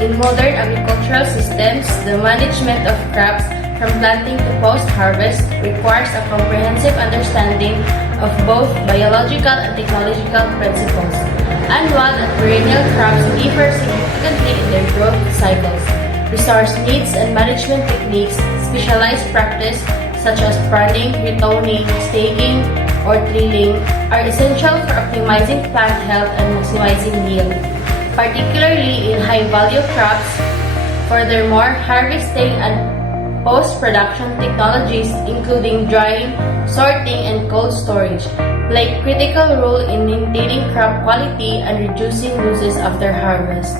In modern agricultural systems, the management of crops from planting to post-harvest requires a comprehensive understanding of both biological and technological principles. Annual and perennial crops differ significantly in their growth cycles. Resource needs and management techniques, specialized practice such as pruning, retoning, staking, or tilling are essential for optimizing plant health and maximizing yield, particularly in high-value crops. Furthermore, harvesting and post-production technologies, including drying, sorting, and cold storage, play a critical role in maintaining crop quality and reducing losses after harvest.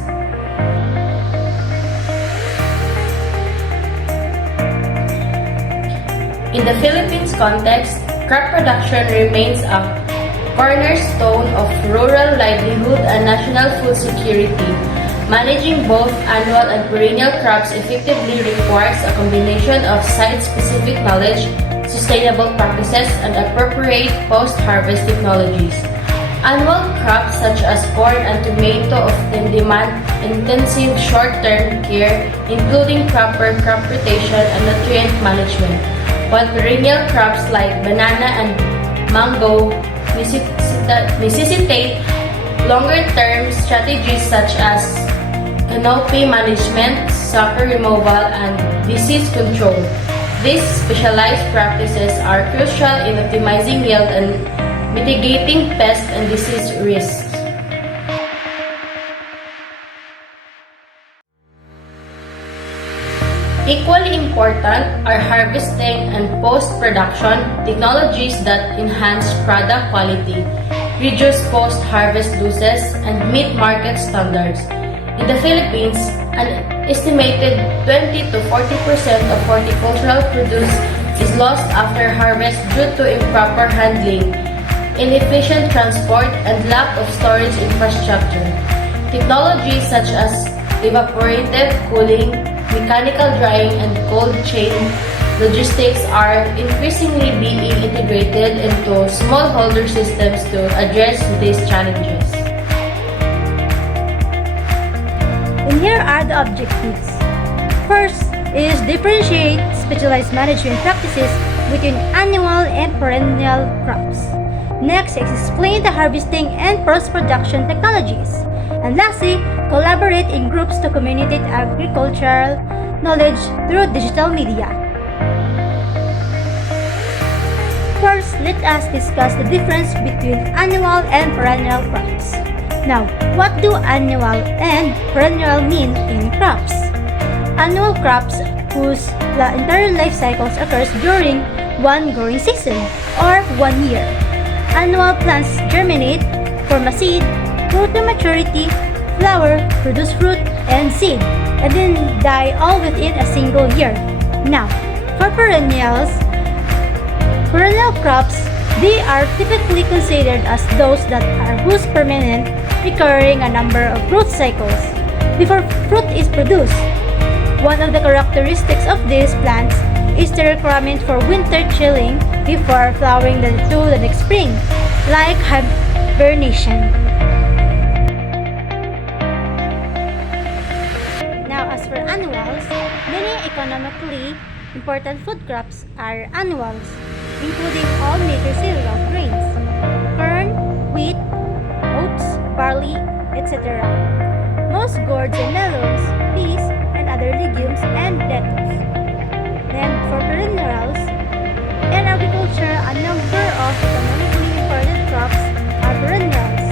In the Philippines context, crop production remains a cornerstone of rural livelihood and national food security. Managing both annual and perennial crops effectively requires a combination of site-specific knowledge, sustainable practices, and appropriate post-harvest technologies. Annual crops such as corn and tomato often demand intensive short-term care, including proper crop rotation and nutrient management, while perennial crops like banana and mango necessitate longer-term strategies such as canopy management, sucker removal, and disease control. These specialized practices are crucial in optimizing yield and mitigating pest and disease risks. Equally important are harvesting and post-production technologies that enhance product quality, reduce post-harvest losses, and meet market standards. In the Philippines, an estimated 20 to 40% of horticultural produce is lost after harvest due to improper handling, inefficient transport, and lack of storage infrastructure. Technologies such as evaporative cooling, mechanical drying, and cold chain logistics are increasingly being integrated into smallholder systems to address these challenges. And here are the objectives. First is differentiate specialized management practices between annual and perennial crops. Next is explain the harvesting and post-production technologies. And lastly, collaborate in groups to communicate agricultural knowledge through digital media. First, let us discuss the difference between annual and perennial crops. Now, what do annual and perennial mean in crops? Annual crops whose entire life cycles occurs during one growing season or 1 year. Annual plants germinate, form a seed, grow to maturity, flower, produce fruit and seed, and then die all within a single year. Now, for perennial crops, they are typically considered as those that are whose permanent, recurring a number of growth cycles before fruit is produced. One of the characteristics of these plants is the requirement for winter chilling before flowering to the next spring, like hibernation. Now, as for annuals, many economically important food crops are annuals, including all major cereal grains, corn, wheat, oats, barley, etc. Most gourds and melons, peas, and other legumes and lettuce. Then, for perennials, in agriculture, a number of economically important crops are perennials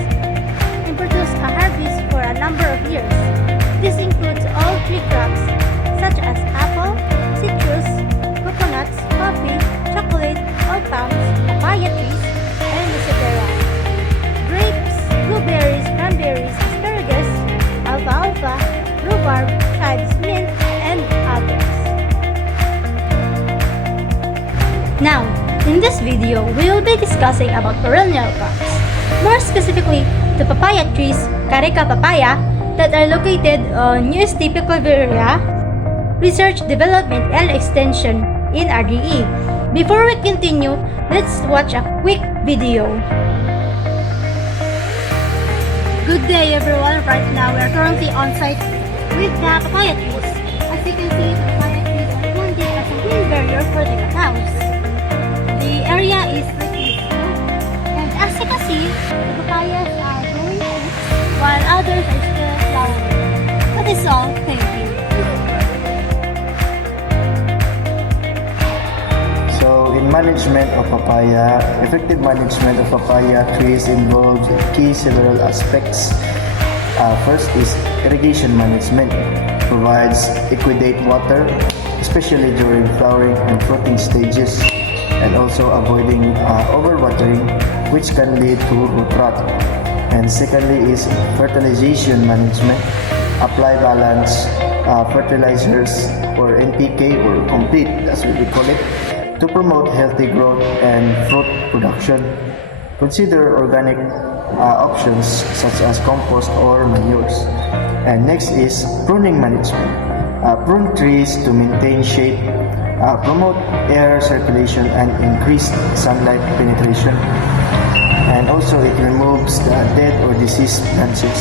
and produce a harvest for a number of years. This includes all tree crops such as apple, citrus, coconuts, coffee, chocolate, all palms, papaya trees, and etc. Grapes, blueberries, cranberries, asparagus, alfalfa, rhubarb, chives, mint, and others. Now, in this video, we will be discussing about perennial crops. More specifically, the papaya trees, Carica papaya, that are located on UST Picoveria, Research, Development, and Extension in RDE. Before we continue, let's watch a quick video. Good day everyone. Right now we are currently on site with the papaya trees. As you can see, the papaya trees are planted as a green barrier for the cacao. The area is like this, and as you can see, the papayas are growing fruits while others are still flowering. That is all. Thank you. So, in management of papaya, effective management of papaya trees involves key several aspects. First is irrigation management. Provides equidate water, especially during flowering and fruiting stages, and also avoiding overwatering, which can lead to root rot. And secondly is fertilization management. Apply balance fertilizers or NPK or complete, as we call it, to promote healthy growth and fruit production. Consider organic options such as compost or manures. And next is pruning management. Prune trees to maintain shape, promote air circulation and increase sunlight penetration. And also it removes the dead or diseased branches.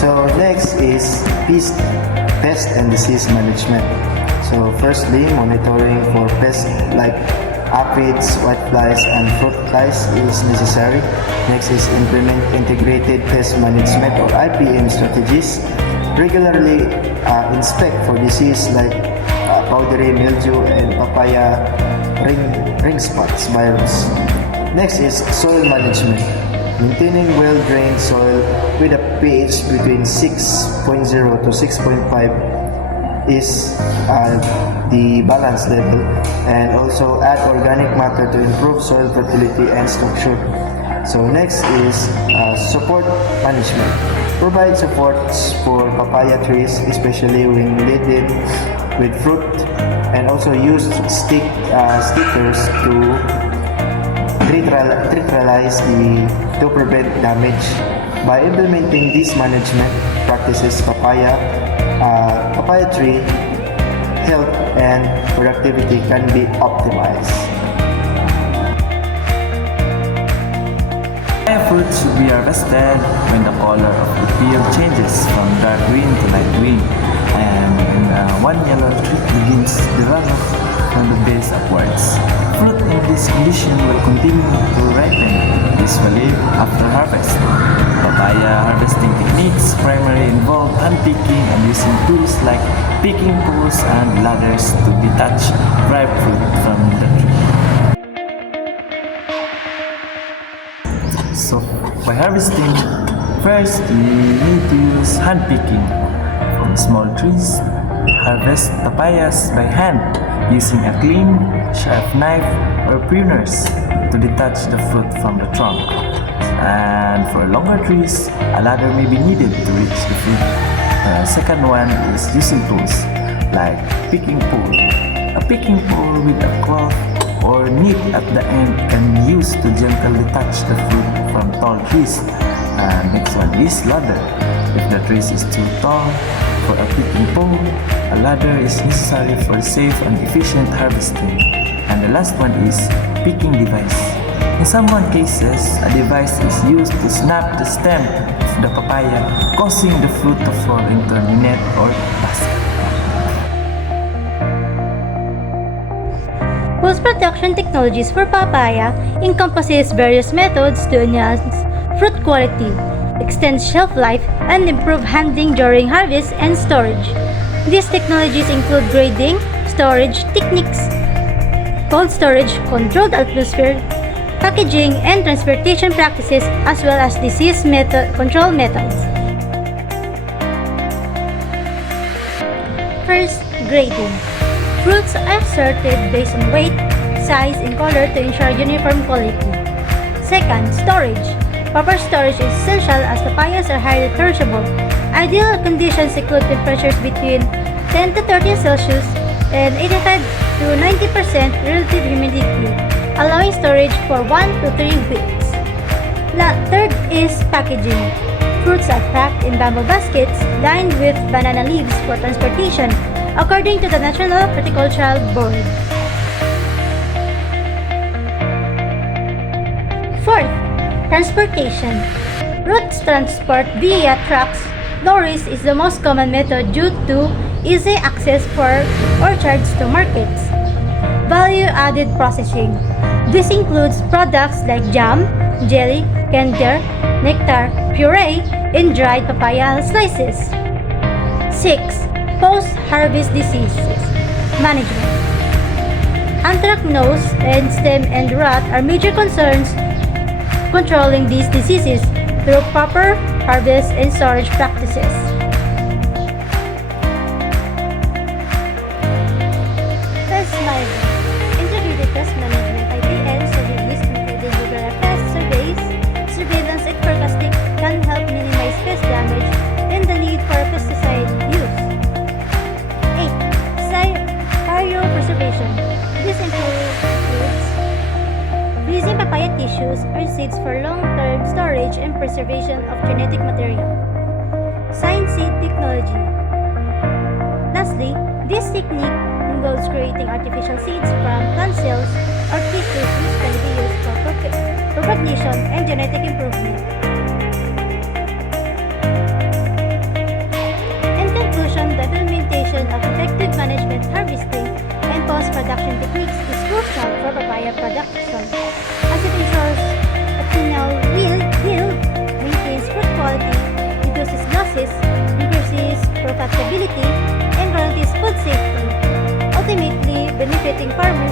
So next is pest and disease management. So firstly, monitoring for pests like aphids, whiteflies, and fruit flies is necessary. Next is implement integrated pest management or IPM strategies. Regularly inspect for disease like powdery mildew and papaya ring spots virus. Next is soil management. Maintaining well-drained soil with a pH between 6.0 to 6.5 is the balance level, and also add organic matter to improve soil fertility and structure. So next is support management. Provide supports for papaya trees, especially when laden with fruit, and also use stickers to prevent damage. By implementing these management practices, papaya tree health and productivity can be optimized. Papaya fruit should be harvested when the color of the field changes from dark green to light green, and when one yellow streak begins to develop from the base upwards. Fruit in this condition will continue to ripen usually after harvest. Papaya harvesting techniques primarily involve hand-picking and using tools like picking poles and ladders to detach ripe fruit from the tree. So, by harvesting, first we need to use hand-picking. From small trees, harvest papayas by hand using a clean, sharp knife or pruners to detach the fruit from the trunk. And for longer trees, a ladder may be needed to reach the fruit. The second one is using tools like picking pole. A picking pole with a cloth or nip at the end can be used to gently detach the fruit from tall trees. Next one is ladder. If the tree is too tall for a picking pole, a ladder is necessary for safe and efficient harvesting. And the last one is picking device. In some cases, a device is used to snap the stem of the papaya, causing the fruit to fall into a net or basket. Post-production technologies for papaya encompasses various methods to enhance fruit quality, extend shelf life, and improve handling during harvest and storage. These technologies include grading, storage techniques, cold storage, controlled atmosphere, packaging, and transportation practices, as well as disease control methods. First, grading. Fruits are sorted based on weight, size, and color to ensure uniform quality. Second, storage. Proper storage is essential as papayas are highly perishable. Ideal conditions include temperatures between 10 to 13 Celsius and 85 to 90% relative humidity, allowing storage for 1 to 3 weeks. Third is packaging. Fruits are packed in bamboo baskets lined with banana leaves for transportation, according to the National Horticultural Board. Fourth, transportation. Route transport via trucks, lorries is the most common method due to easy access for orchards to markets. Value-added processing. This includes products like jam, jelly, candy, nectar, puree, and dried papaya slices. 6. Post-harvest diseases management. Anthracnose and stem and rot are major concerns. Controlling these diseases through proper harvest and storage practices. Pest management. Integrated pest management (IPM) strategies including regular pest surveys, surveillance, and forecasting can help minimize pest damage and the need for pesticide use. 8. Cryopreservation. This includes freezing papaya tissues or seeds for long-term storage and preservation of genetic material. Science seed technology. Lastly, this technique involves creating artificial seeds from plant cells or tissues which can be used for propagation and genetic improvement. In conclusion, the implementation of effective management harvesting and post-production techniques is crucial for papaya production as it ensures optimal yield, maintains fruit quality, reduces losses, increases profitability, and guarantees food safety, ultimately benefiting farmers